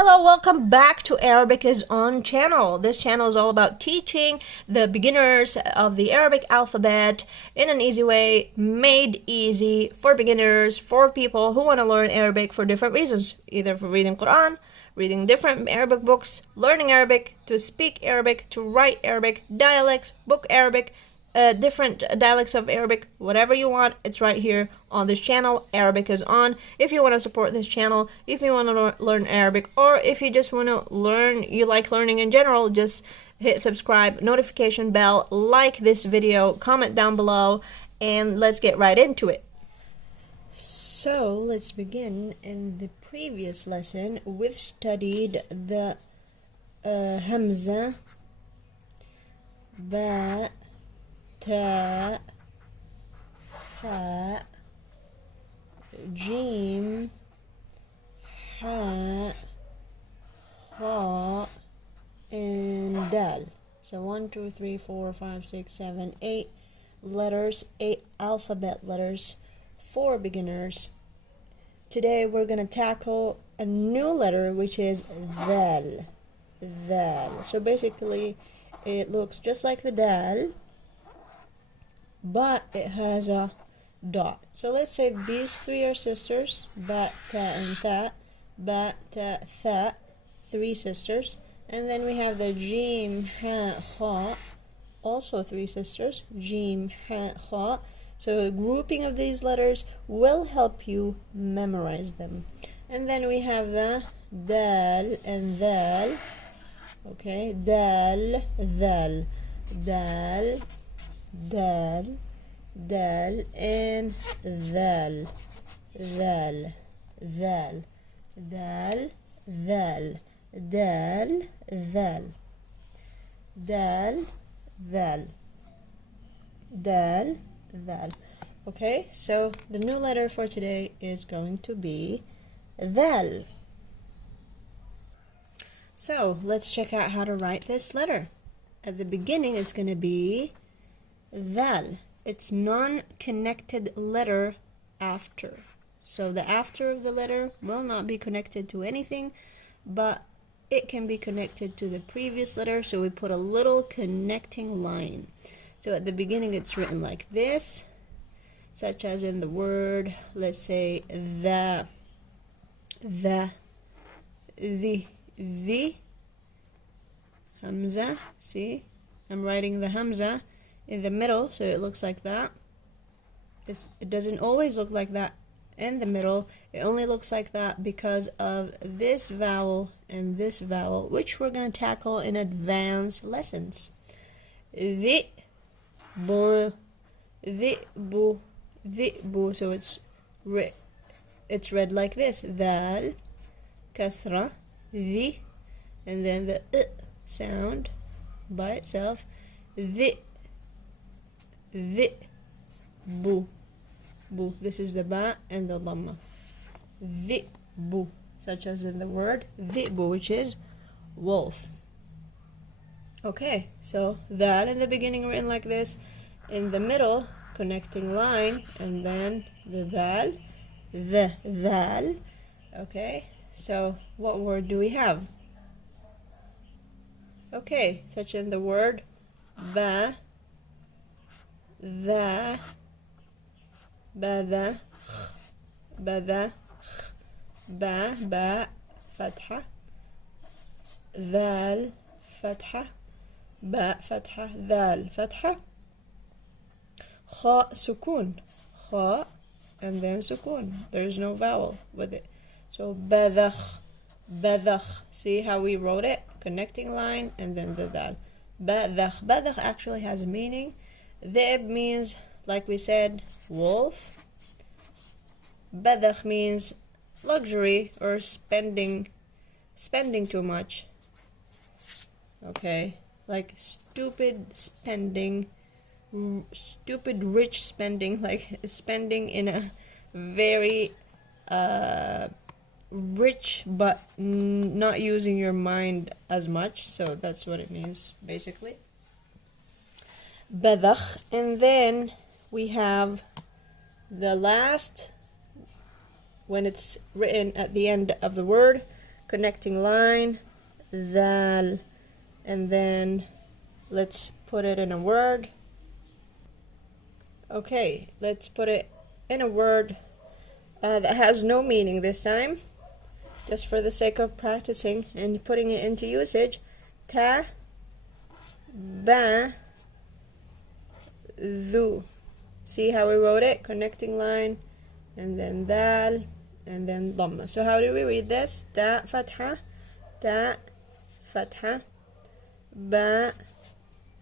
Hello, welcome back to Arabic is On channel. This channel is all about teaching the beginners of the Arabic alphabet in an easy way, made easy for beginners, for people who want to learn Arabic for different reasons, either for reading Quran, reading different Arabic books, learning Arabic, to speak Arabic, to write Arabic, dialects, book Arabic, different dialects of Arabic, whatever you want, it's right here on this channel. Arabic is On. If you want to support this channel, if you want to learn Arabic, or if you just want to learn, you like learning in general, just hit subscribe, notification bell, like this video, comment down below, and let's get right into it. So let's begin. In the previous lesson, we've studied the hamza, ba, تاء ثاء جيم حاء خاء and dal. So 1, 2, 3, 4, 5, 6, 7, 8 letters, 8 alphabet letters for beginners. Today we're going to tackle a new letter, which is Dhal. Dhal. So basically it looks just like the dal, but it has a dot. So let's say these three are sisters, ba, ta, and tha, ba, ta, tha, three sisters. And then we have the jim, ha, kha, also three sisters, jim, ha, kha. So a grouping of these letters will help you memorize them. And then we have the dal and dal. Okay, dal, dal, dal, dal, dal, and dhal, dhal, dhal, dal, dhal, dal, dhal, dal, dhal, dal, dhal. Okay, so the new letter for today is going to be dhal. So let's check out how to write this letter. At the beginning, it's going to be Dhal. It's non-connected letter after. So the after of the letter will not be connected to anything, but it can be connected to the previous letter. So we put a little connecting line. So at the beginning, it's written like this, such as in the word, let's say the, the, hamza. See, I'm writing the hamza in the middle, so it looks like that. It doesn't always look like that in the middle. It only looks like that because of this vowel and this vowel, which we're going to tackle in advanced lessons. The, bo, the, bo, the, bo. So it's read like this: dal, kasra, the, and then the sound by itself. The, bu, bu. This is the ba and the dhamma. The, bu, such as in the word dhi'bu, which is wolf. Okay, so dal in the beginning written like this, in the middle connecting line, and then the dal, the dal. Okay, so what word do we have? Okay, such in the word ba, the, bada, bada, ba, fatha, dhal, fatha, ba, fatha, dhal, fatha, kha, sukun, kha, and then sukun. There's no vowel with it. So badakh, badakh. See how we wrote it? Connecting line and then the dal. Badakh. Badakh actually has a meaning. Dhib means, like we said, wolf. Badakh means luxury or spending too much. Okay, like stupid spending, stupid rich spending, like spending in a very rich but not using your mind as much. So that's what it means basically. Badakh. And then we have the last when it's written at the end of the word, connecting line, dhal, and then let's put it in a word. Okay, let's put it in a word that has no meaning this time, just for the sake of practicing and putting it into usage. Ta, ba, dhu. See how we wrote it? Connecting line, and then dal, and then dhamma. So how do we read this? Ta, fatha, ba,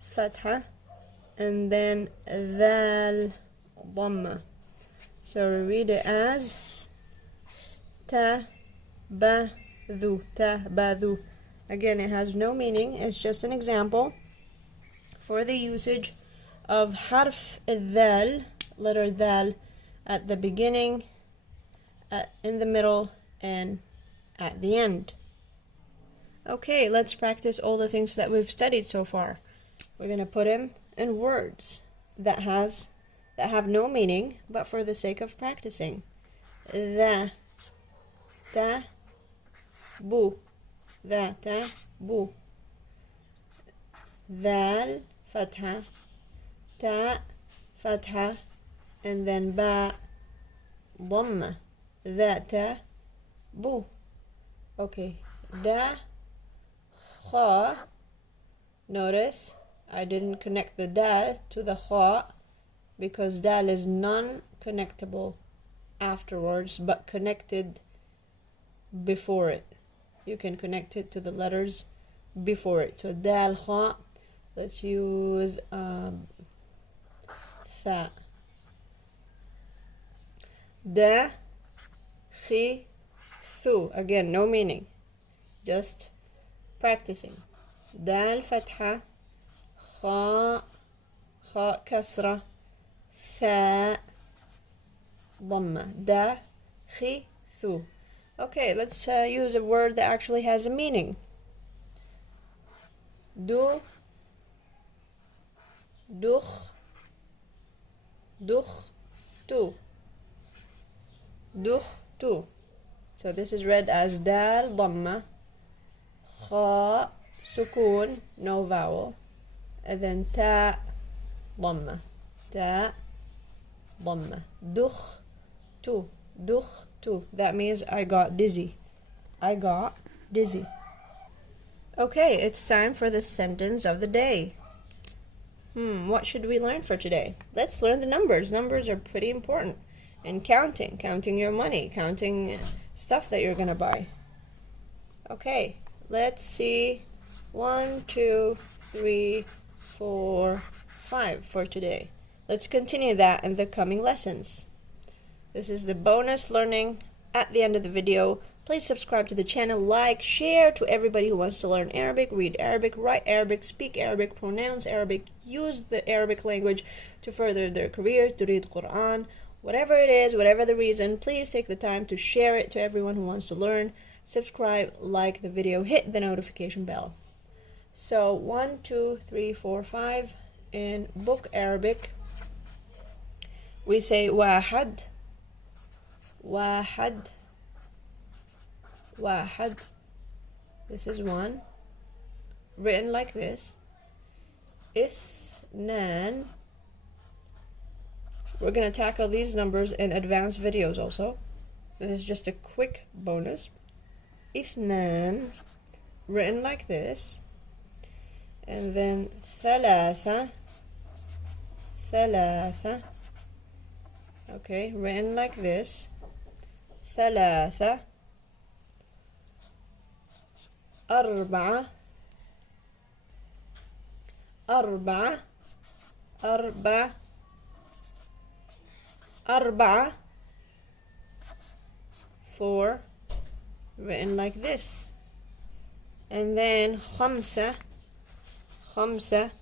fatha, and then dhal, dhamma. So we read it as ta, ba, dhu, ta, ba, dhu. Again, it has no meaning. It's just an example for the usage of harf dhal, letter dhal, at the beginning, in the middle, and at the end. Okay, let's practice all the things that we've studied so far. We're going to put them in words that have no meaning, but for the sake of practicing. The, ta, bu, the, ta, bu. Dhal, fatha, ta, fatha, and then ba, dhamma. That, bu. Okay, da, kha. Notice I didn't connect the da to the kha because dal is non-connectable afterwards, but connected before it. You can connect it to the letters before it. So dal, kha. Let's use tha. Da, khi, thu. Again, no meaning, just practicing. Dal, fatha, kha, kha, kasra, tha, dhamma. Da, khi, thu. Okay, let's use a word that actually has a meaning. Du, dukh, dukh, tu. Dukh, tu. So this is read as dal, dhamma, kha, sukun, no vowel, and then ta, dhamma, ta, dhamma. Dukh, tu, dukh, tu. That means I got dizzy. I got dizzy. Okay, it's time for the sentence of the day. What should we learn for today? Let's learn the numbers. Numbers are pretty important. And counting your money, counting stuff that you're gonna buy. Okay, let's see. 1, 2, 3, 4, 5 for today. Let's continue that in the coming lessons. This is the bonus learning at the end of the video. Please subscribe to the channel, like, share to everybody who wants to learn Arabic, read Arabic, write Arabic, speak Arabic, pronounce Arabic, use the Arabic language to further their career, to read Quran. Whatever it is, whatever the reason, please take the time to share it to everyone who wants to learn. Subscribe, like the video, hit the notification bell. So 1, 2, 3, 4, 5. In book Arabic, we say wahad, wahad, wahad. This is one, written like this. Ithnan. We're going to tackle these numbers in advanced videos also. This is just a quick bonus. Ithnan, written like this. And then thalatha, thalatha. Okay, written like this. Thalatha. Arba'a, arba'a, arba'a. Arba'a, 4, written like this. And then khamsa, khamsa,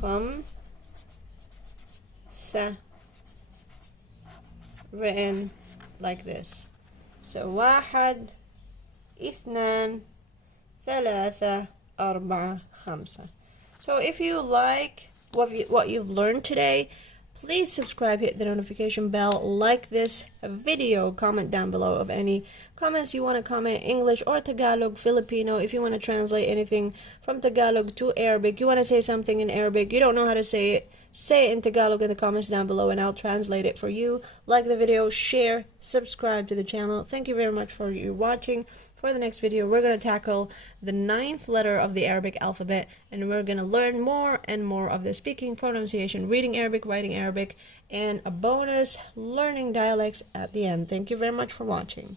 khamsa, written like this. So واحد, اثنان, ثلاثة, أربعة, خمسة. So if you like what you've learned today, Please subscribe, hit the notification bell, like this video, comment down below of any comments you want to comment, English or Tagalog, Filipino. If you want to translate anything from Tagalog to Arabic, you want to say something in Arabic, you don't know how to say it in Tagalog in the comments down below and I'll translate it for you. Like the video, share, subscribe to the channel. Thank you very much for your watching. For the next video, we're going to tackle the 9th letter of the Arabic alphabet, and we're going to learn more and more of the speaking, pronunciation, reading Arabic, writing Arabic, and a bonus learning dialects at the end. Thank you very much for watching.